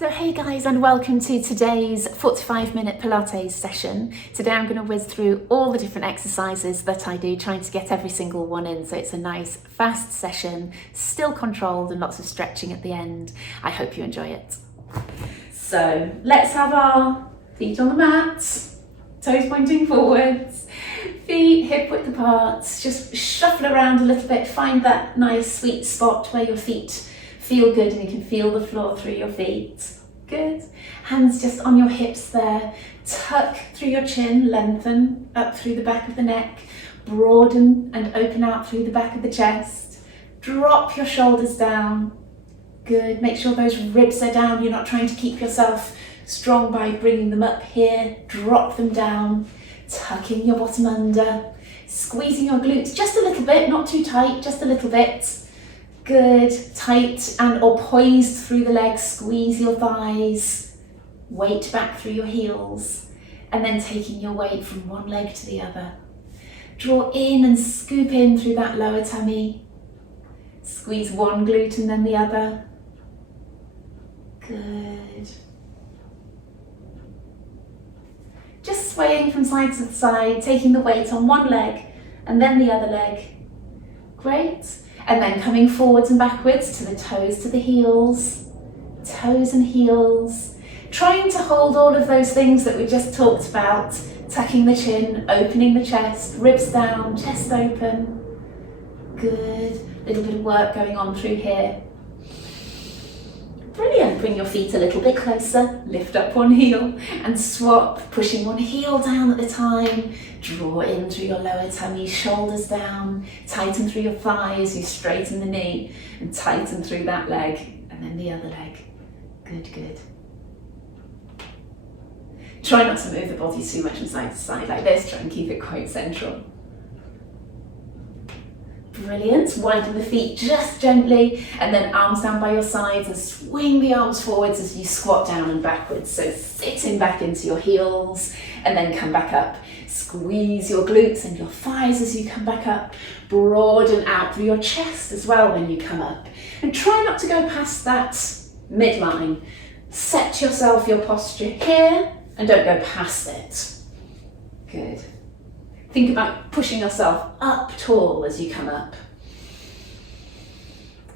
So hey guys, and welcome to today's 45-minute Pilates session. Today I'm going to whiz through all the different exercises that I do, trying to get every single one in, so it's a nice fast session, still controlled and lots of stretching at the end. I hope you enjoy it. So let's have our feet on the mat, toes pointing forwards, feet hip width apart, just shuffle around a little bit, find that nice sweet spot where your feet feel good and you can feel the floor through your feet. Good. Hands just on your hips there. Tuck through your chin, lengthen up through the back of the neck, broaden and open out through the back of the chest. Drop your shoulders down. Good. Make sure those ribs are down. You're not trying to keep yourself strong by bringing them up here. Drop them down. Tucking your bottom under. Squeezing your glutes just a little bit, not too tight, just a little bit. Good, tight and or poised through the legs, squeeze your thighs, weight back through your heels, and then taking your weight from one leg to the other. Draw in and scoop in through that lower tummy. Squeeze one glute and then the other. Good. Just swaying from side to side, taking the weight on one leg and then the other leg. Great. And then coming forwards and backwards to the toes to the heels, toes and heels. Trying to hold all of those things that we just talked about, tucking the chin, opening the chest, ribs down, chest open. Good, little bit of work going on through here. Brilliant, bring your feet a little bit closer, lift up one heel and swap, pushing one heel down at a time. Draw in through your lower tummy, shoulders down, tighten through your thighs, you straighten the knee and tighten through that leg and then the other leg. Good, good. Try not to move the body too much from side to side like this, try and keep it quite central. Brilliant, widen the feet just gently and then arms down by your sides and swing the arms forwards as you squat down and backwards. So sitting back into your heels and then come back up. Squeeze your glutes and your thighs as you come back up. Broaden out through your chest as well when you come up. And try not to go past that midline. Set yourself your posture here and don't go past it. Good. Think about pushing yourself up tall as you come up.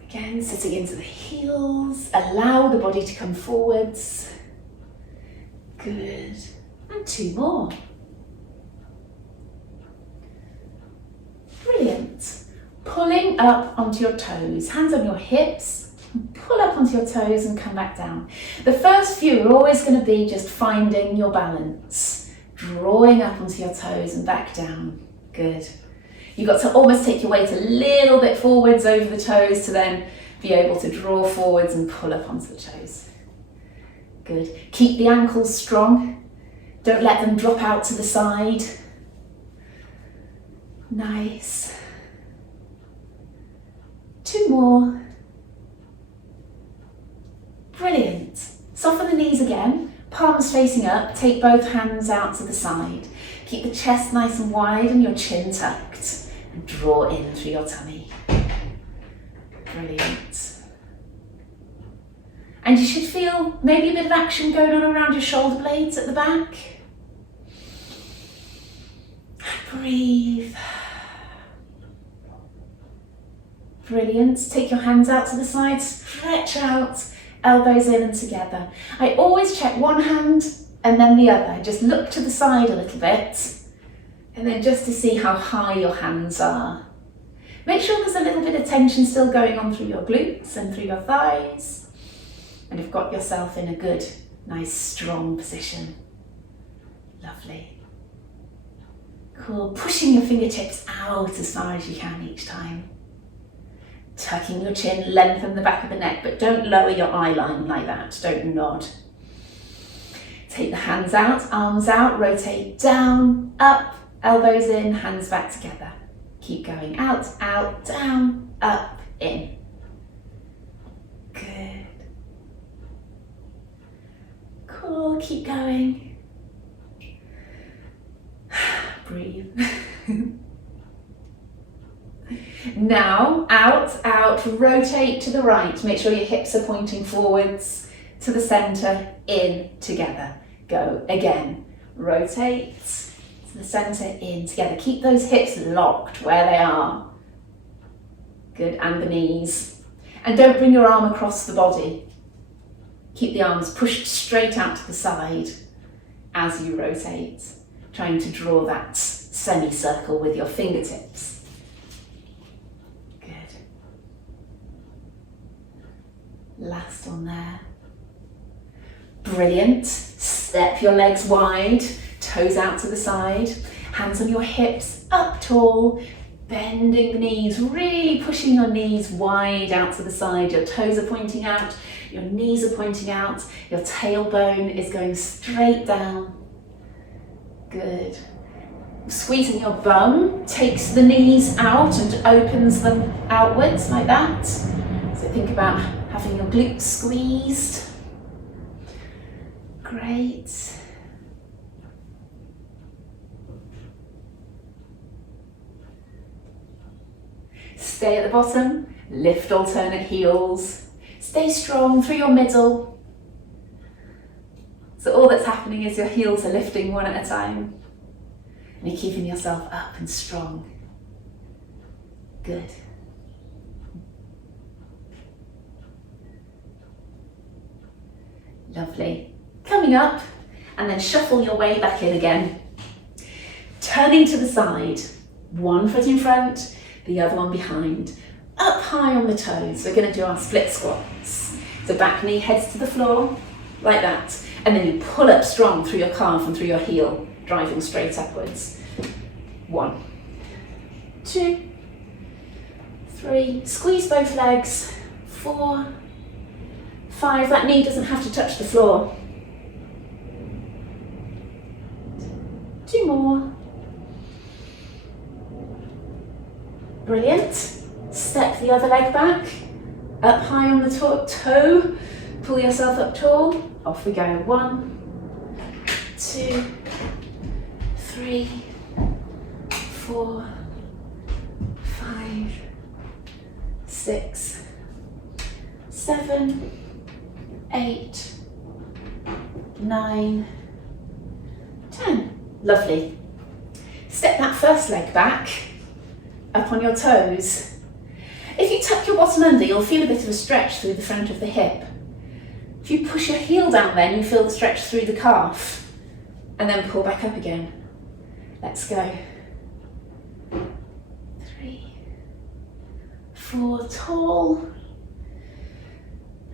Again, sitting into the heels. Allow the body to come forwards. Good. And two more. Brilliant. Pulling up onto your toes. Hands on your hips. Pull up onto your toes and come back down. The first few are always going to be just finding your balance. Drawing up onto your toes and back down. Good. You've got to almost take your weight a little bit forwards over the toes to then be able to draw forwards and pull up onto the toes. Good. Keep the ankles strong. Don't let them drop out to the side. Nice. Two more. Brilliant. Soften the knees again. Palms facing up, take both hands out to the side. Keep the chest nice and wide and your chin tucked. And draw in through your tummy. Brilliant. And you should feel maybe a bit of action going on around your shoulder blades at the back. Breathe. Brilliant. Take your hands out to the side, stretch out. Elbows in and together. I always check one hand and then the other. Just look to the side a little bit and then just to see how high your hands are. Make sure there's a little bit of tension still going on through your glutes and through your thighs. And you've got yourself in a good, nice, strong position. Lovely. Cool. Pushing your fingertips out as far as you can each time. Tucking your chin, lengthen the back of the neck, but don't lower your eye line like that, don't nod. Take the hands out, arms out, rotate down, up, elbows in, hands back together. Keep going, out, out, down, up, in. Good. Cool, keep going. Breathe. Now, out, out, rotate to the right. Make sure your hips are pointing forwards. to the center, in, together. Go again. Rotate to the center, in, together. Keep those hips locked where they are. Good, and the knees. And don't bring your arm across the body. Keep the arms pushed straight out to the side as you rotate, trying to draw that semicircle with your fingertips. Good. Last one there. Brilliant. Step your legs wide, toes out to the side, hands on your hips, up tall, bending the knees, really pushing your knees wide out to the side. Your toes are pointing out, your knees are pointing out, your tailbone is going straight down. Good. Squeezing your bum takes the knees out and opens them outwards like that. So think about having your glutes squeezed. Great. Stay at the bottom, lift alternate heels. Stay strong through your middle. So all that's happening is your heels are lifting one at a time. And you're keeping yourself up and strong. Good. Lovely. Coming up, and then shuffle your way back in again. Turning to the side, one foot in front, the other one behind. Up high on the toes, we're going to do our split squats. So back knee heads to the floor, like that. And then you pull up strong through your calf and through your heel, driving straight upwards. 1, 2, 3, squeeze both legs. 4, 5, that knee doesn't have to touch the floor. 2 more. Brilliant. Step the other leg back, up high on the toe, pull yourself up tall. Off we go. 1, 2, 3, 4, 5, 6, 7, 8, 9, 10. Lovely. Step that first leg back, up on your toes. If you tuck your bottom under, you'll feel a bit of a stretch through the front of the hip. If you push your heel down then, you feel the stretch through the calf, and then pull back up again. Let's go. 3, 4, tall,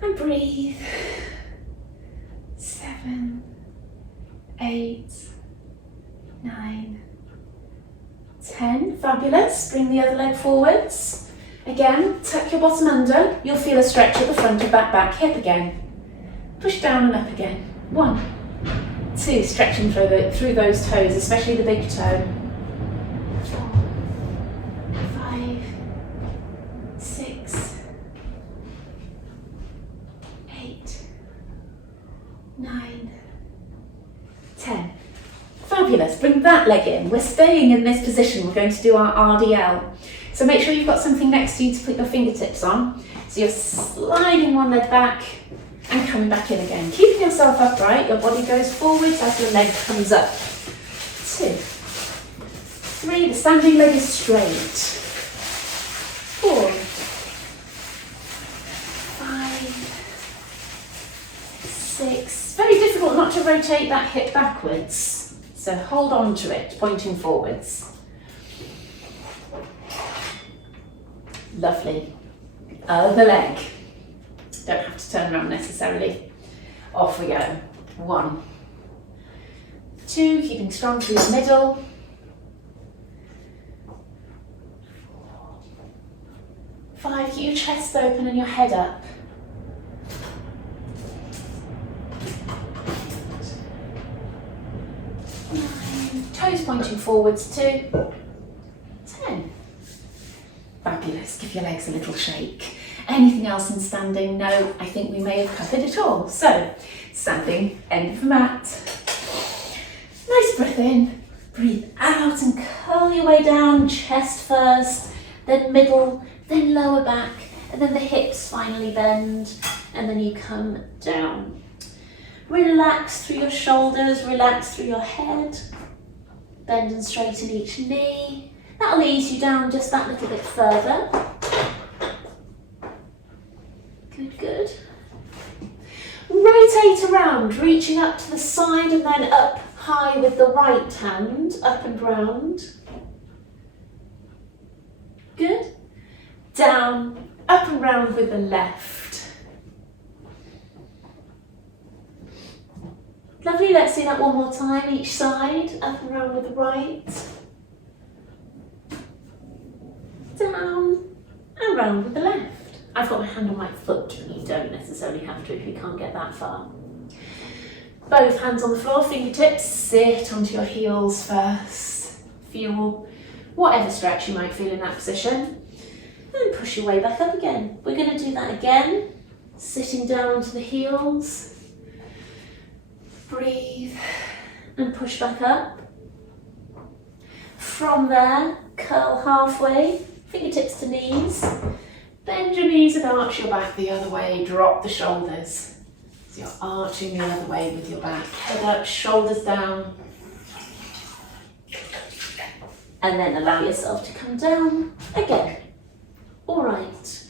and breathe. 7, 8, 9, 10. Fabulous. Bring the other leg forwards. Again, tuck your bottom under. You'll feel a stretch at the front of that back hip again. Push down and up again. 1, 2, stretching through those toes, especially the big toe. 4, 5, 6, 8, 9, 10. Fabulous. Bring that leg in. We're staying in this position. We're going to do our RDL. So make sure you've got something next to you to put your fingertips on. So you're sliding one leg back and coming back in again. Keeping yourself upright, your body goes forwards as your leg comes up. 2, 3, the standing leg is straight. 4, 5, 6. Very difficult not to rotate that hip backwards. So hold on to it, pointing forwards. Lovely. Other leg. Don't have to turn around necessarily. Off we go. 1, 2, keeping strong through the middle. 5, keep your chest open and your head up. 9, toes pointing forwards. 2, 10. Fabulous. Give your legs a little shake. Anything else in standing? No, I think we may have covered it all. So, standing, end of the mat. Nice breath in. Breathe out and curl your way down. Chest first, then middle, then lower back, and then the hips finally bend, and then you come down. Relax through your shoulders, relax through your head. Bend and straighten each knee. That'll ease you down just that little bit further. Good, good. Rotate around, reaching up to the side and then up high with the right hand, up and round. Good. Down, up and round with the left. Lovely, let's do that one more time, each side, up and round with the right. Down and round with the left. I've got my hand on my foot, but you don't necessarily have to if you can't get that far. Both hands on the floor, fingertips, sit onto your heels first. Feel whatever stretch you might feel in that position. And push your way back up again. We're going to do that again, sitting down onto the heels. Breathe and push back up. From there, curl halfway, fingertips to knees. Bend your knees and arch your back the other way, drop the shoulders. So you're arching the other way with your back. Head up, shoulders down. And then allow yourself to come down again. All right.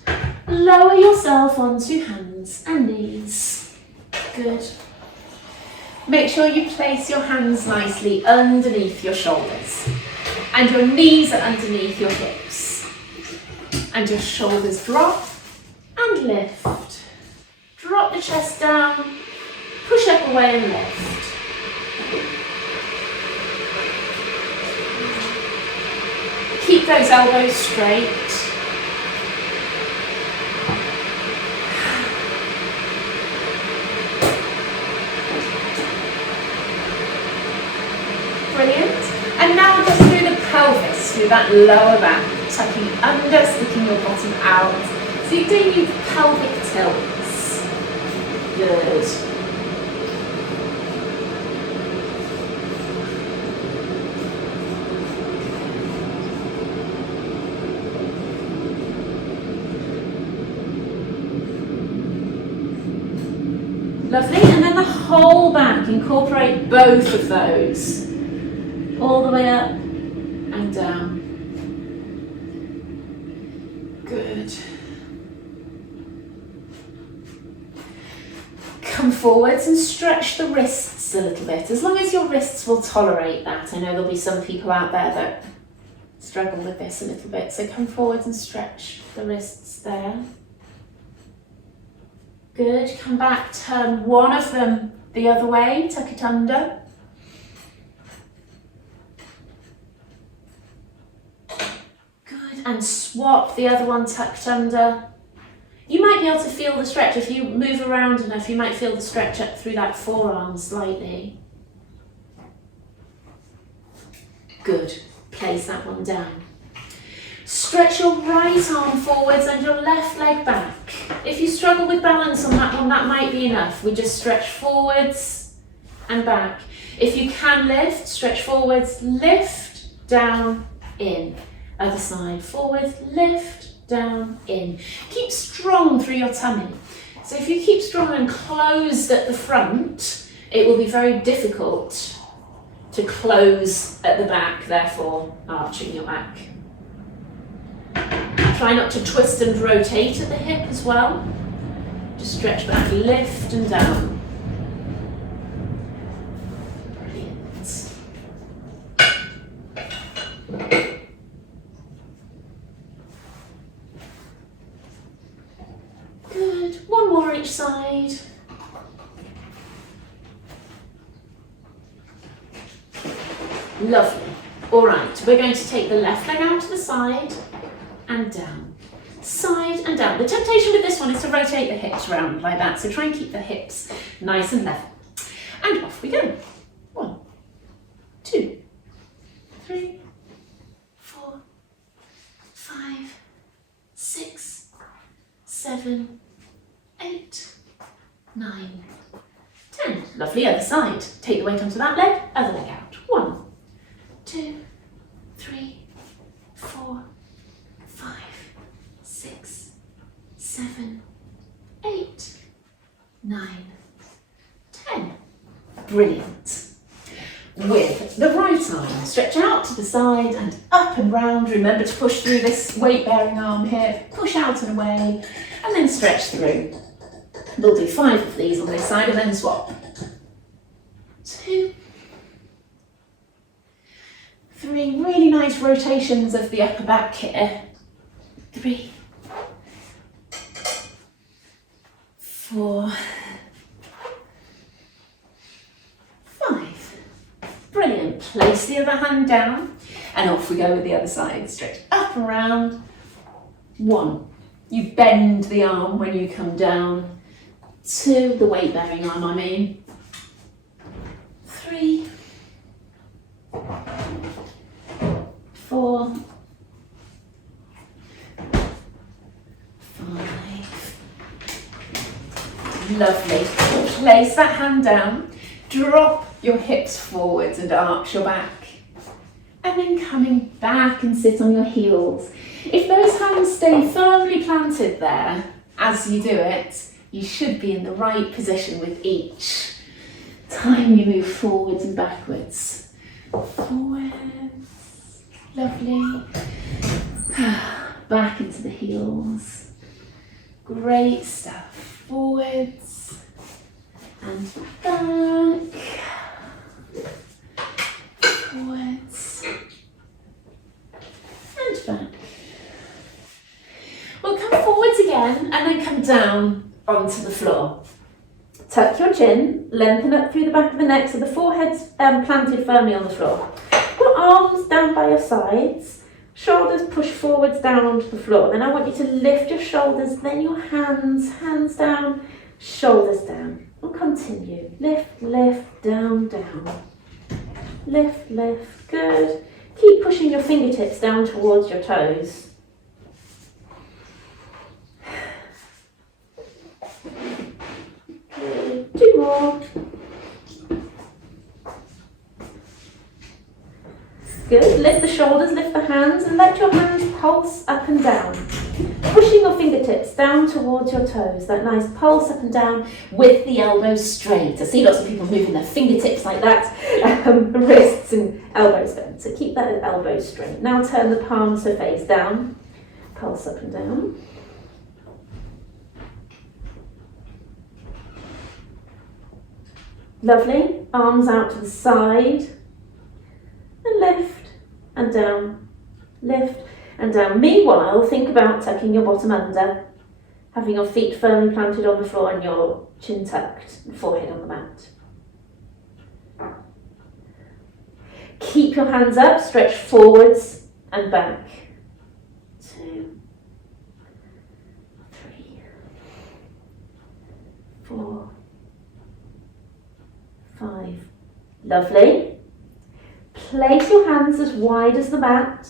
Lower yourself onto hands and knees. Good. Make sure you place your hands nicely underneath your shoulders. And your knees are underneath your hips. And your shoulders drop and lift. Drop the chest down, push up away and lift. Keep those elbows straight. Brilliant. And now just through the pelvis, through that lower back, tucking under, sticking your bottom out. So you're doing your pelvic tilts. Good. Lovely, and then the whole back, incorporate both of those. All the way up and down. Good. Come forwards and stretch the wrists a little bit, as long as your wrists will tolerate that. I know there'll be some people out there that struggle with this a little bit, so come forwards and stretch the wrists there. Good, come back, turn one of them the other way, tuck it under. And swap the other one tucked under. You might be able to feel the stretch. If you move around enough, you might feel the stretch up through that forearm slightly. Good. Place that one down. Stretch your right arm forwards and your left leg back. If you struggle with balance on that one, that might be enough. We just stretch forwards and back. If you can lift, stretch forwards, lift, down, in. Other side, forward, lift, down, in. Keep strong through your tummy. So if you keep strong and closed at the front, it will be very difficult to close at the back, therefore arching your back. Try not to twist and rotate at the hip as well. Just stretch back, lift and down. Brilliant. Good. One more each side. Lovely. All right, we're going to take the left leg out to the side and down. Side and down. The temptation with this one is to rotate the hips round like that, so try and keep the hips nice and level. And off we go. 1, 2, 3, 4, 5, 6, 7, 8, 9, 10. Lovely, other side. Take the weight onto that leg, other leg out. 1, 2, 3, 4, 5, 6, 7, 8, 9, 10. Brilliant. With the right arm, stretch out to the side and up and round. Remember to push through this weight-bearing arm here, push out and away, and then stretch through. We'll do 5 of these on this side and then swap. 2, 3, really nice rotations of the upper back here. 3, 4, 5. Brilliant. Place the other hand down and off we go with the other side. Stretch up and round. 1. You bend the arm when you come down. 2, the weight bearing arm I mean. 3, 4, 5. Lovely. Place that hand down, drop your hips forwards and arch your back. And then coming back and sit on your heels. If those hands stay firmly planted there as you do it, you should be in the right position with each time you move forwards and backwards. Forwards, lovely. Back into the heels. Great stuff. Forwards and back. Forwards and back. We'll come forwards again and then come down onto the floor. Tuck your chin, lengthen up through the back of the neck so the forehead's planted firmly on the floor. Put arms down by your sides, shoulders push forwards down onto the floor. Then I want you to lift your shoulders, then your hands down, shoulders down. We'll continue. Lift, lift, down, down. Lift, lift, good. Keep pushing your fingertips down towards your toes. Good. 2 more. Good. Lift the shoulders, lift the hands, and let your hands pulse up and down. Pushing your fingertips down towards your toes, that nice pulse up and down with the elbows straight. I see lots of people moving their fingertips like that, wrists and elbows bent. So keep that elbows straight. Now turn the palms to face down, pulse up and down. Lovely. Arms out to the side. And lift and down. Lift and down. Meanwhile, think about tucking your bottom under, having your feet firmly planted on the floor and your chin tucked, forehead on the mat. Keep your hands up, stretch forwards and back. 2, 3, 4, 5. Lovely. Place your hands as wide as the mat,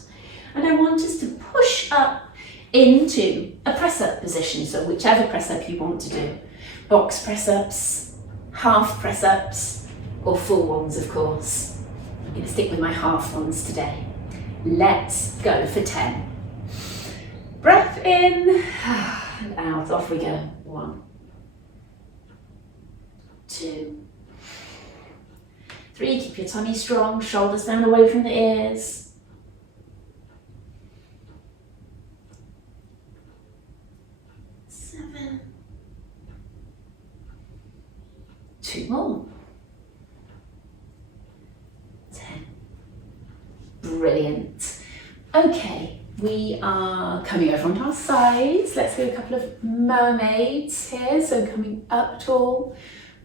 and I want us to push up into a press-up position, so whichever press-up you want to do. Box press-ups, half press-ups, or full ones, of course. I'm going to stick with my half ones today. Let's go for 10. Breath in and out, off we go. 1, 2, 3, keep your tummy strong, shoulders down away from the ears. 7, 2 more. 10. Brilliant. Okay, we are coming over onto our sides. Let's do a couple of mermaids here. So coming up tall.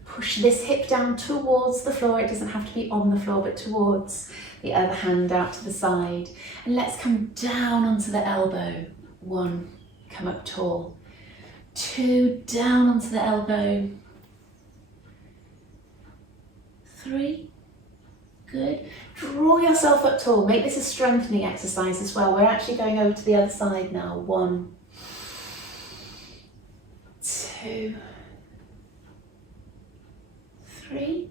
Push this hip down towards the floor. It doesn't have to be on the floor, but towards. The other hand out to the side. And let's come down onto the elbow. 1, come up tall. 2, down onto the elbow. 3, good. Draw yourself up tall. Make this a strengthening exercise as well. We're actually going over to the other side now. 1, 2, 3.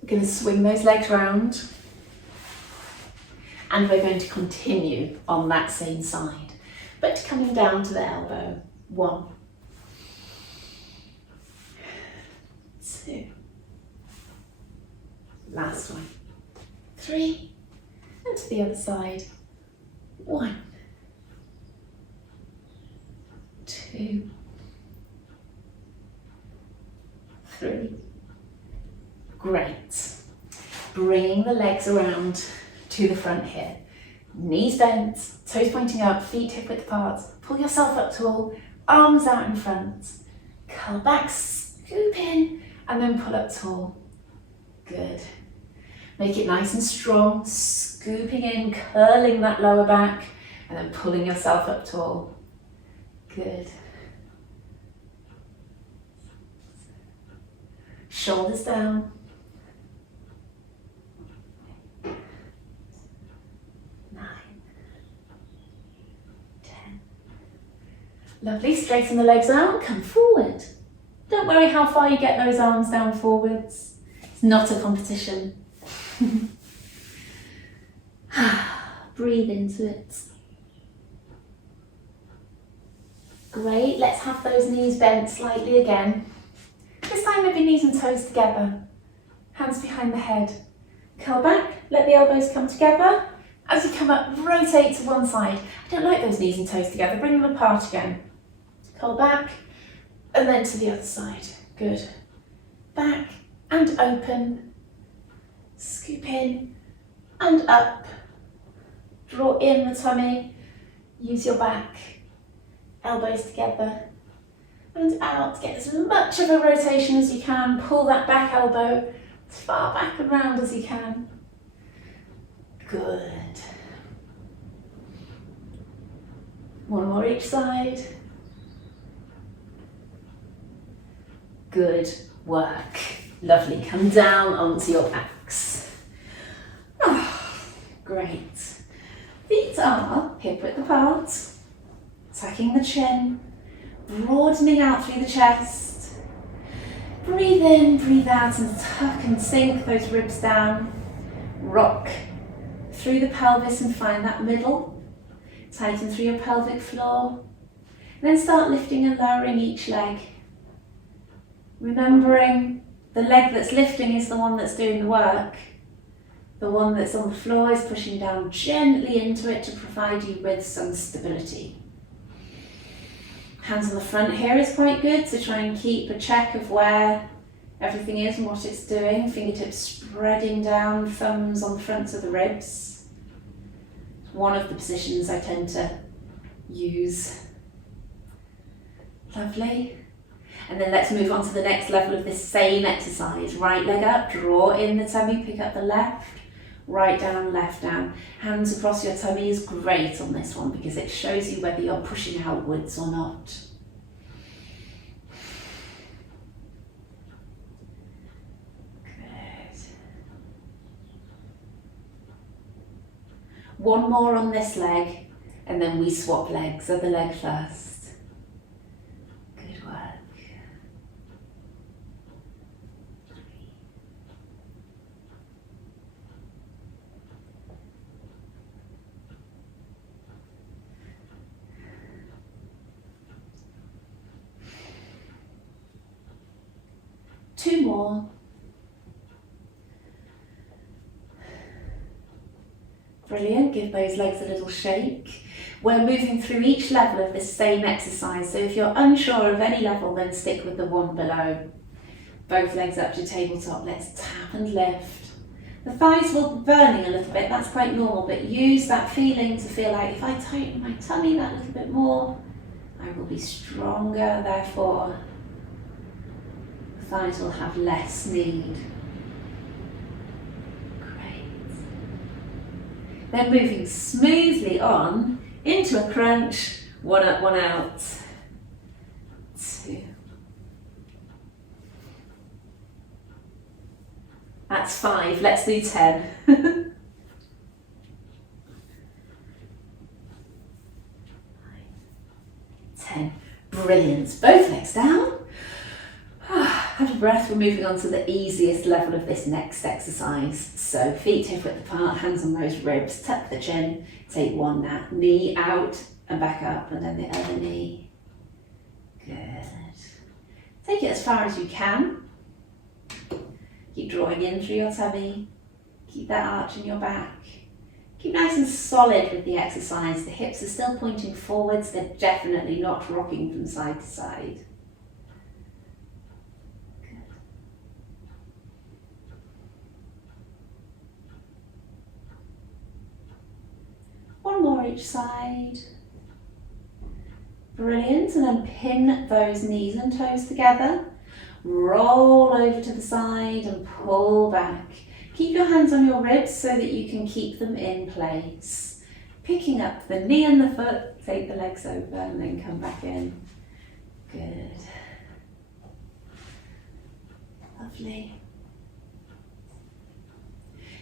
We're going to swing those legs round and we're going to continue on that same side, but coming down to the elbow. 1, 2. Last one. 3. And to the other side. 1. 2. 3. Great. Bringing the legs around to the front here. Knees bent, toes pointing up, feet hip width apart. Pull yourself up tall, arms out in front. Curl back, scoop in, and then pull up tall. Good. Make it nice and strong, scooping in, curling that lower back, and then pulling yourself up tall. Good. Shoulders down. 9. 10. Lovely, straighten the legs out, come forward. Don't worry how far you get those arms down forwards. It's not a competition. Breathe into it. Great, let's have those knees bent slightly again. This time maybe knees and toes together. Hands behind the head. Curl back, let the elbows come together. As you come up, rotate to one side. I don't like those knees and toes together, bring them apart again. Curl back, and then to the other side. Good. Back and open. Scoop in and up. Draw in the tummy. Use your back. Elbows together. And out. Get as much of a rotation as you can. Pull that back elbow as far back and round as you can. Good. One more each side. Good work. Lovely. Come down onto your backs. Oh, great. Feet are hip width apart. Tucking the chin. Broadening out through the chest. Breathe in, breathe out, and tuck and sink those ribs down. Rock through the pelvis and find that middle. Tighten through your pelvic floor. And then start lifting and lowering each leg. Remembering the leg that's lifting is the one that's doing the work. The one that's on the floor is pushing down gently into it to provide you with some stability. Hands on the front here is quite good to try and keep a check of where everything is and what it's doing. Fingertips spreading down, thumbs on the fronts of the ribs. One of the positions I tend to use. Lovely. And then let's move on to the next level of this same exercise. Right leg up, draw in the tummy, pick up the left. Right down, left down. Hands across your tummy is great on this one because it shows you whether you're pushing outwards or not. Good. One more on this leg and then we swap legs. Other leg first. Good work. 2 more. Brilliant, give those legs a little shake. We're moving through each level of this same exercise, so if you're unsure of any level, then stick with the one below. Both legs up to tabletop, let's tap and lift. The thighs will be burning a little bit, that's quite normal, but use that feeling to feel like if I tighten my tummy that little bit more, I will be stronger, therefore thighs will have less need. Great. Then moving smoothly on into a crunch, 1 up, 1 out. 2. That's 5, let's do 10. 10. Brilliant. Both legs down. Have a breath, we're moving on to the easiest level of this next exercise. So feet hip width apart, hands on those ribs, tuck the chin, take one knee out and back up and then the other knee. Good. Take it as far as you can. Keep drawing in through your tummy. Keep that arch in your back. Keep nice and solid with the exercise. The hips are still pointing forwards. They're definitely not rocking from side to side. Good. One more each side. Brilliant. And then pin those knees and toes together. Roll over to the side and pull back. Keep your hands on your ribs so that you can keep them in place. Picking up the knee and the foot, take the legs over and then come back in. Good. Lovely.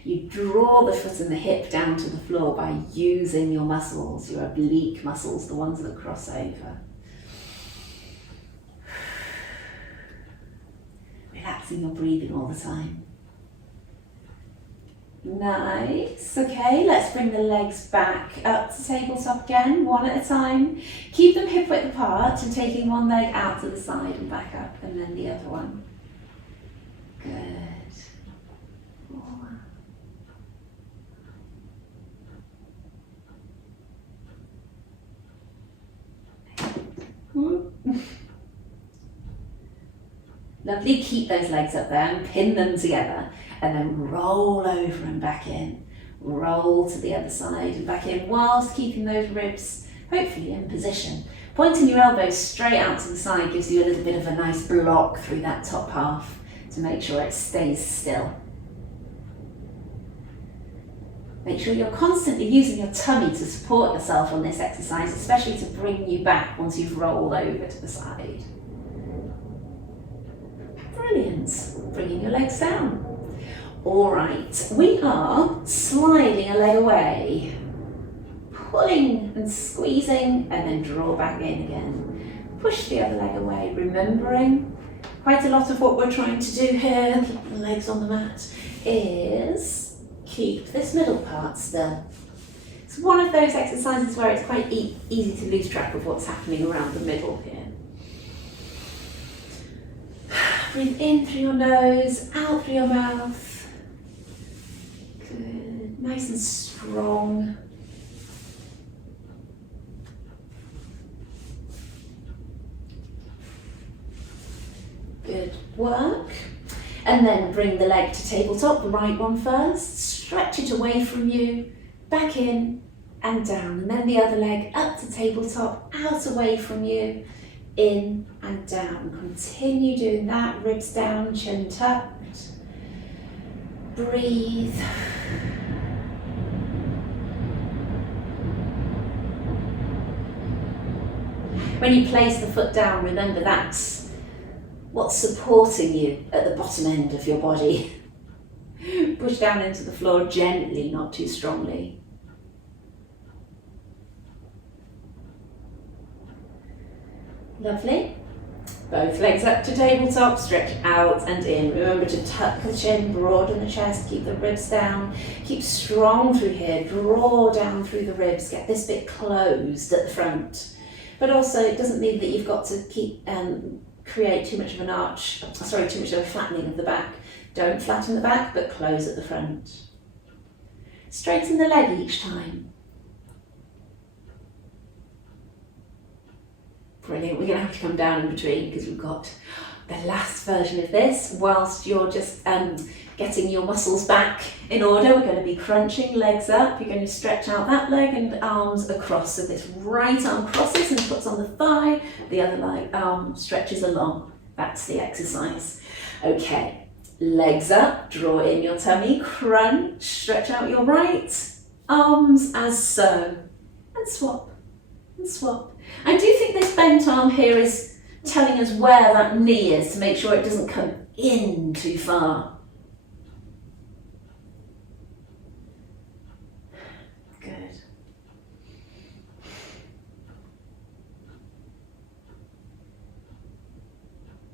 You draw the foot and the hip down to the floor by using your muscles, your oblique muscles, the ones that cross over. Relaxing your breathing all the time. Nice. Okay, let's bring the legs back up to tabletop again, one at a time. Keep them hip width apart and taking one leg out to the side and back up, and then the other one. Good. 4. Lovely, keep those legs up there and pin them together. And then roll over and back in. Roll to the other side and back in whilst keeping those ribs hopefully in position. Pointing your elbows straight out to the side gives you a little bit of a nice block through that top half to make sure it stays still. Make sure you're constantly using your tummy to support yourself on this exercise, especially to bring you back once you've rolled over to the side. Brilliant. Bringing your legs down. All right, we are sliding a leg away, pulling and squeezing, and then draw back in again. Push the other leg away, remembering quite a lot of what we're trying to do here, keep the legs on the mat, is keep this middle part still. It's one of those exercises where it's quite easy to lose track of what's happening around the middle here. Breathe in through your nose, out through your mouth. Good, nice and strong. Good work. And then bring the leg to tabletop, the right one first. Stretch it away from you, back in and down. And then the other leg up to tabletop, out away from you, in and down. Continue doing that, ribs down, chin tucked. Breathe. When you place the foot down, remember that's what's supporting you at the bottom end of your body. Push down into the floor gently, not too strongly. Lovely. Both legs up to tabletop, stretch out and in. Remember to tuck the chin, broaden the chest, keep the ribs down. Keep strong through here, draw down through the ribs, get this bit closed at the front. But also it doesn't mean that you've got to keep create too much of an arch, too much of a flattening of the back. Don't flatten the back, but close at the front. Straighten the leg each time. Brilliant, we're going to have to come down in between because we've got the last version of this. Whilst you're just getting your muscles back in order, we're going to be crunching legs up. You're going to stretch out that leg and arms across. So this right arm crosses and puts on the thigh, the other arm stretches along. That's the exercise. Okay, legs up, draw in your tummy, crunch, stretch out your right, arms as so, and swap, and swap. I do think this bent arm here is telling us where that knee is to make sure it doesn't come in too far. Good.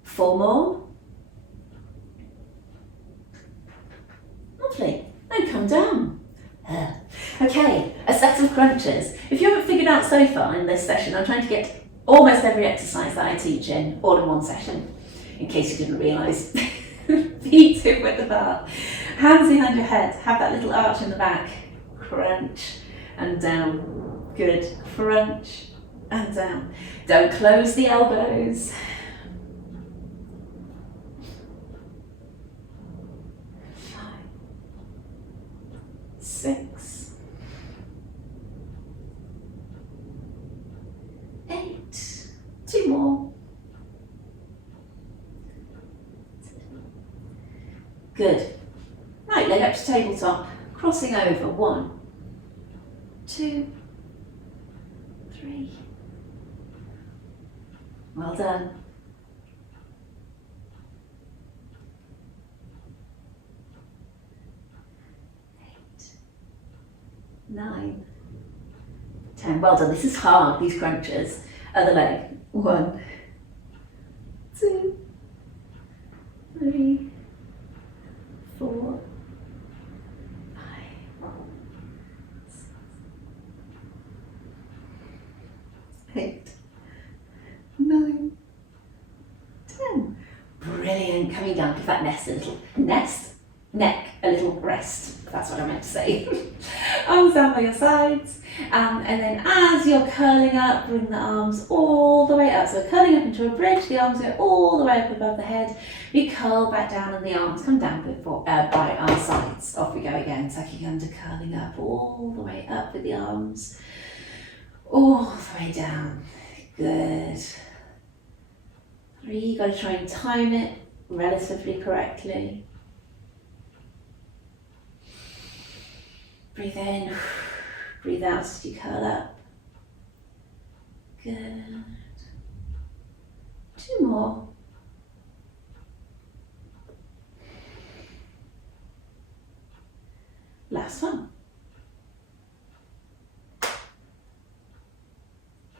Four more. Lovely. And come down. Okay, a set of crunches. If you haven't figured out so far in this session, I'm trying to get almost every exercise that I teach in all in one session, in case you didn't realise. Feet hip width apart. Hands behind your head. Have that little arch in the back. Crunch and down. Good. Crunch and down. Don't close the elbows. 5, 6, 8. 2 more. Good. Right, leg up to tabletop. Crossing over. 1, 2, 3. Well done. 8, 9, 10. Well done. This is hard, these crunches. Other leg. 1, 2, 3, 4, 5, 6, 8, 9, 10. Brilliant. Coming down, give that neck a little rest. That's what I meant to say. Arms down by your sides. And then as you're curling up, bring the arms all the way up. So curling up into a bridge, the arms go all the way up above the head. We curl back down and the arms come down by our sides. Off we go again, tucking under, curling up all the way up with the arms. All the way down. Good. 3, you've got to try and time it relatively correctly. Breathe in, breathe out as you curl up. Good. 2 more. Last one.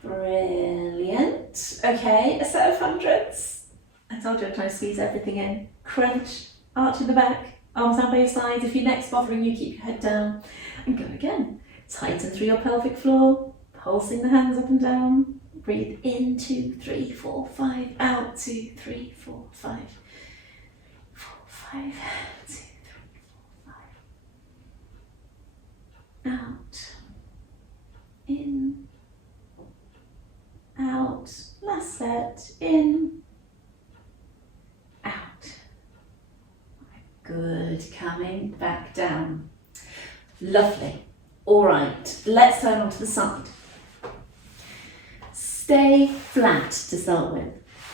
Brilliant. Okay, a set of hundreds. I told you I'm trying to squeeze everything in. Crunch, arch in the back, arms down by your sides. If your neck's bothering you, keep your head down. And go again. Tighten through your pelvic floor, pulsing the hands up and down. Breathe in, 2, 3, 4, 5. Out, 2, 3, 4, 5. 4, 5. 2, 3, 4, 5. Out. In. Out. Last set. In. Out. Good. Coming back down. Lovely. All right, let's turn onto the side. Stay flat to start with.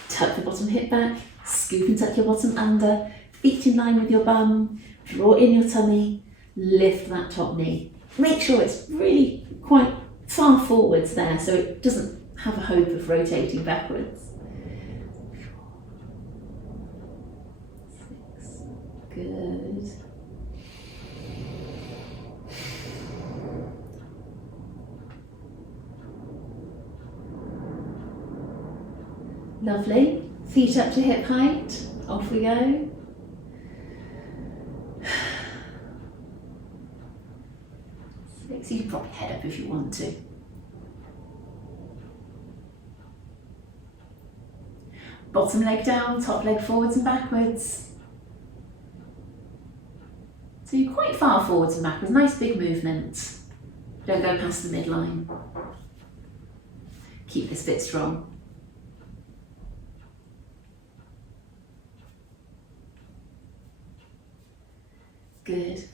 Tuck the bottom hip back, scoop and tuck your bottom under, feet in line with your bum, draw in your tummy, lift that top knee. Make sure it's really quite far forwards there so it doesn't have a hope of rotating backwards. 4, 6, good. Lovely. Feet up to hip height. Off we go. So you can prop your head up if you want to. Bottom leg down, top leg forwards and backwards. So you're quite far forwards and backwards. Nice big movement. Don't go past the midline. Keep this bit strong. Good.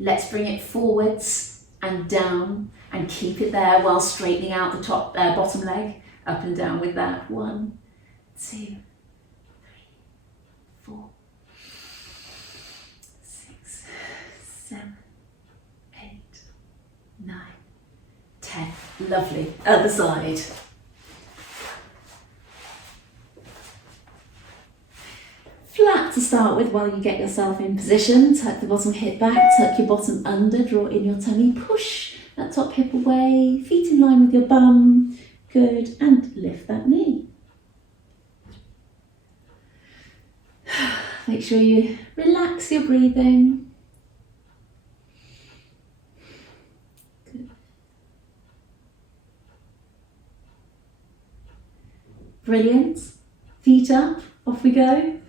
Let's bring it forwards and down and keep it there while straightening out the top bottom leg. Up and down with that. 1, 2, 3, 4, 6, 7, 8, 9, 10. Lovely. Other side. Flat to start with while you get yourself in position. Tuck the bottom hip back, tuck your bottom under, draw in your tummy, push that top hip away, feet in line with your bum. Good, and lift that knee. Make sure you relax your breathing. Good. Brilliant. Feet up, off we go.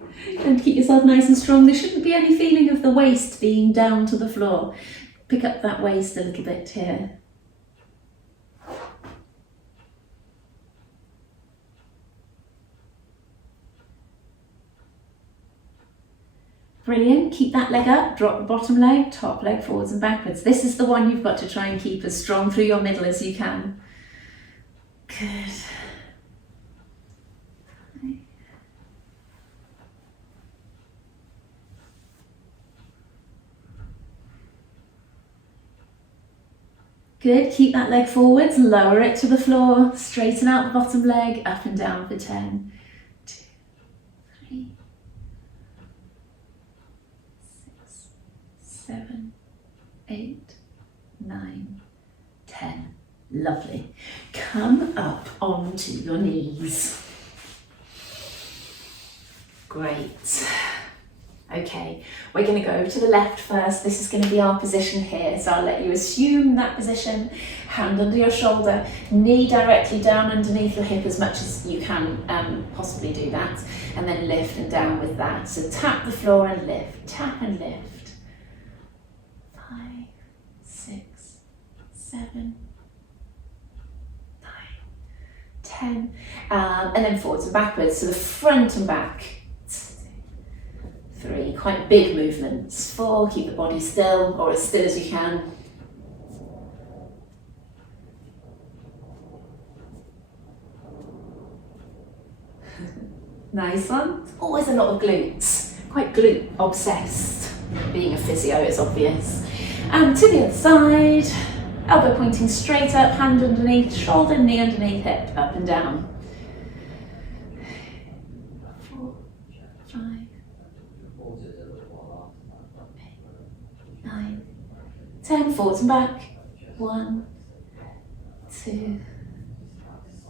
And keep yourself nice and strong. There shouldn't be any feeling of the waist being down to the floor. Pick up that waist a little bit here. Brilliant. Keep that leg up, drop the bottom leg, top leg forwards and backwards. This is the one you've got to try and keep as strong through your middle as you can. Good. Good, keep that leg forwards, lower it to the floor, straighten out the bottom leg, up and down for 10, 2, 3, 6, 7, 8, 9, 10. Lovely. Come up onto your knees. Great. Okay, we're going to go to the left first. This is going to be our position here, so I'll let you assume that position. Hand under your shoulder, knee directly down underneath your hip as much as you can possibly do that, and then lift and down with that. So tap the floor and lift, tap and lift. 5, 6, 7, 9, 10, and then forwards and backwards, so the front and back. 3, quite big movements. 4, keep the body still, or as still as you can. Nice one. Always a lot of glutes, quite glute obsessed. Being a physio, it's obvious. And to the other side, elbow pointing straight up, hand underneath, shoulder, knee underneath, hip, up and down. 4, 5, 9, 10, forwards and back. 1, 2,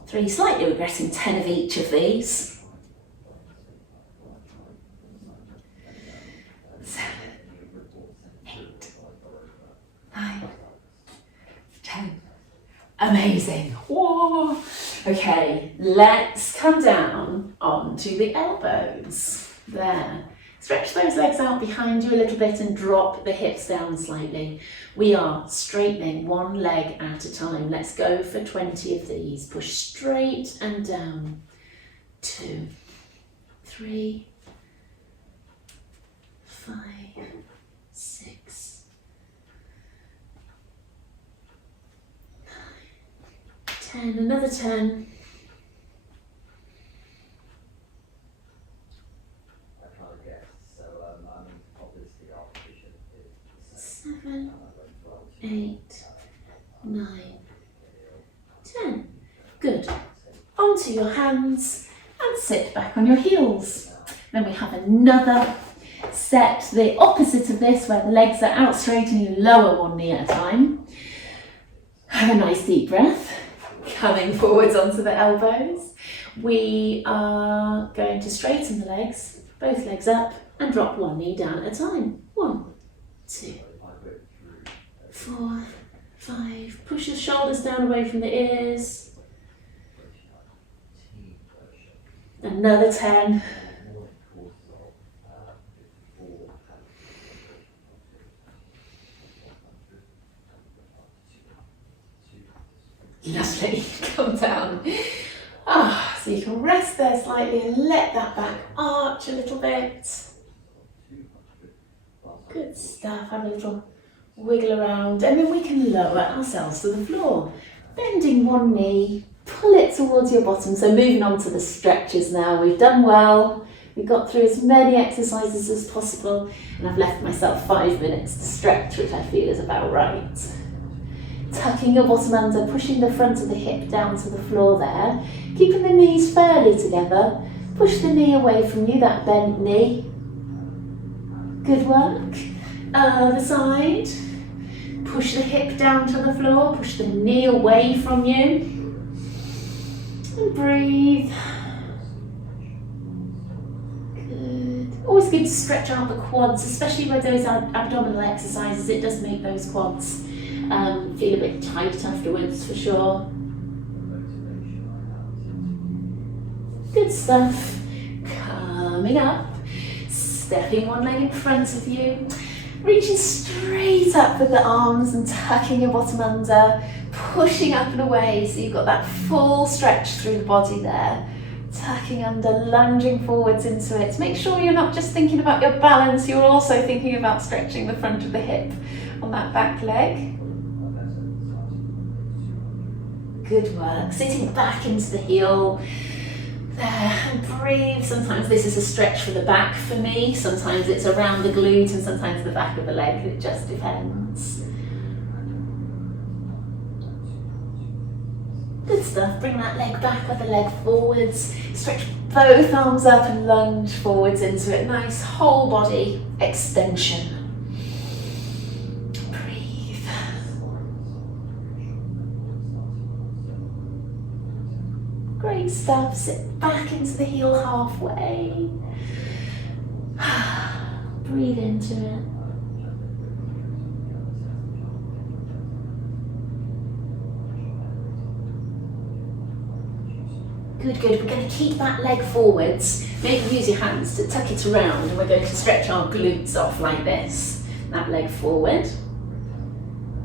3, slightly regressing 10 of each of these. 7, 8, 9, 10. Amazing. Whoa. Okay, let's come down onto the elbows. There. Stretch those legs out behind you a little bit and drop the hips down slightly. We are straightening one leg at a time. Let's go for 20 of these. Push straight and down. 2, 3, 5, 6, 9, 10. Another 10. 7, 8, 9, 10. Good. Onto your hands and sit back on your heels. Then we have another set, the opposite of this, where the legs are out straight and you lower one knee at a time. Have a nice deep breath. Coming forwards onto the elbows. We are going to straighten the legs, both legs up, and drop one knee down at a time. 1, 2, 4, 5. Push the shoulders down away from the ears. Another 10. Lovely. Come down. So you can rest there slightly and let that back arch a little bit. Good stuff. Have a little wiggle around, and then we can lower ourselves to the floor. Bending one knee, pull it towards your bottom. So moving on to the stretches now. We've done well. We got through as many exercises as possible, and I've left myself 5 minutes to stretch, which I feel is about right. Tucking your bottom under, pushing the front of the hip down to the floor there. Keeping the knees fairly together. Push the knee away from you, that bent knee. Good work. Other side. Push the hip down to the floor, push the knee away from you. And breathe. Good. Always good to stretch out the quads, especially with those abdominal exercises. It does make those quads feel a bit tight afterwards, for sure. Good stuff. Coming up, Stepping one leg in front of you, reaching straight up with the arms and tucking your bottom under, pushing up and away so you've got that full stretch through the body there. Tucking under, lunging forwards into it. Make sure you're not just thinking about your balance, you're also thinking about stretching the front of the hip on that back leg. Good work. Sitting back into the heel. There, and breathe. Sometimes this is a stretch for the back for me, sometimes it's around the glute and sometimes the back of the leg, it just depends. Good stuff, bring that leg back with the leg forwards, stretch both arms up and lunge forwards into it, nice whole body extension. Great stuff, sit back into the heel halfway. Breathe into it. Good, good. We're going to keep that leg forwards. Maybe use your hands to tuck it around and we're going to stretch our glutes off like this. That leg forward.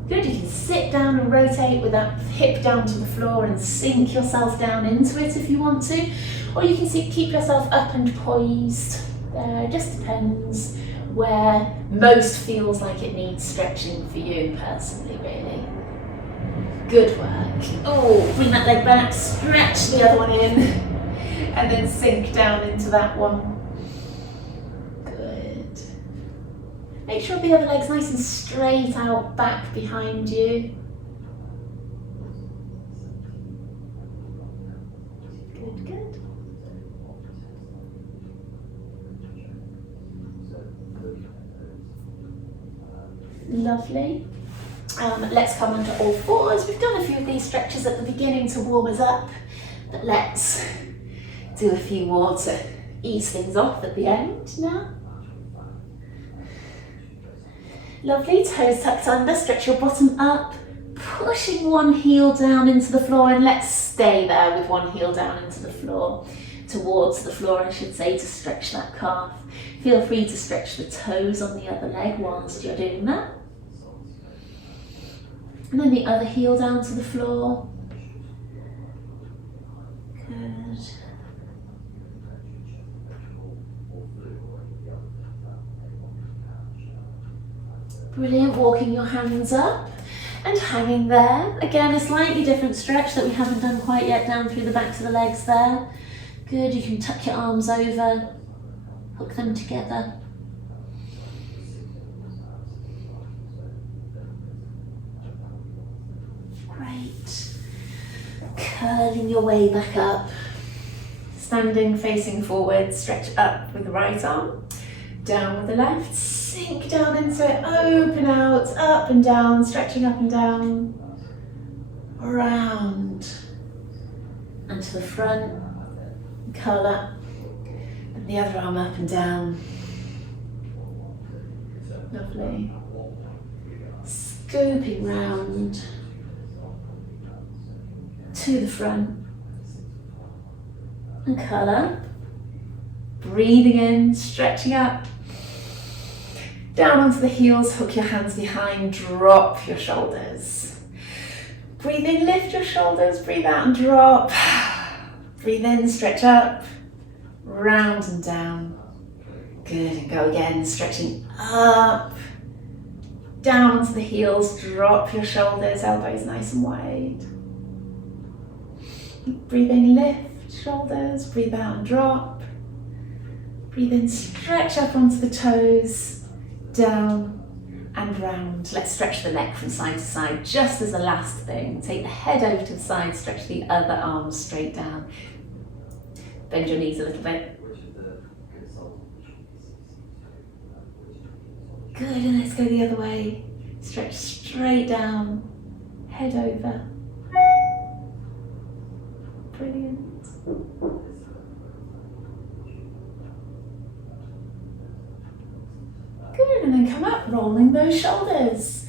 Good, you can sit down and rotate with that hip down to the floor and sink yourself down into it if you want to. Or you can keep yourself up and poised. There, just depends where most feels like it needs stretching for you personally, really. Good work. Oh, bring that leg back, stretch the other one in, and then sink down into that one. Make sure the other leg's nice and straight out back behind you. Good, good. Lovely. Let's come onto all fours. We've done a few of these stretches at the beginning to warm us up, but let's do a few more to ease things off at the end now. Lovely, toes tucked under, stretch your bottom up, pushing one heel down into the floor, and let's stay there with one heel down into the floor, towards the floor I should say, to stretch that calf. Feel free to stretch the toes on the other leg whilst you're doing that. And then the other heel down to the floor. Good. Brilliant, walking your hands up and hanging there. Again, a slightly different stretch that we haven't done quite yet down through the backs of the legs there. Good, you can tuck your arms over, hook them together. Great. Curling your way back up. Standing, facing forward, stretch up with the right arm, down with the left. Sink down into it, open out, up and down, stretching up and down, around, and to the front, curl up, and the other arm up and down. Lovely. Scooping round, to the front, and curl up, breathing in, stretching up, down onto the heels, hook your hands behind, drop your shoulders. Breathe in, lift your shoulders, breathe out and drop. Breathe in, stretch up, round and down. Good, and go again, stretching up, down onto the heels, drop your shoulders, elbows nice and wide. Breathe in, lift shoulders, breathe out and drop. Breathe in, stretch up onto the toes, down and round. Let's stretch the neck from side to side just as a last thing. Take the head over to the side, stretch the other arm straight down. Bend your knees a little bit. Good, and let's go the other way. Stretch straight down, head over. Brilliant. Good, and then come up, rolling those shoulders.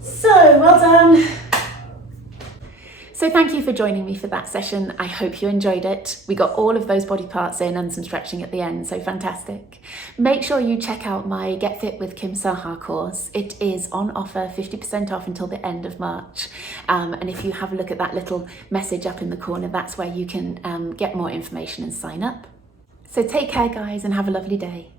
So, well done. So thank you for joining me for that session. I hope you enjoyed it. We got all of those body parts in and some stretching at the end, so fantastic. Make sure you check out my Get Fit with Kim Saha course. It is on offer, 50% off until the end of March. And if you have a look at that little message up in the corner, that's where you can get more information and sign up. So take care, guys, and have a lovely day.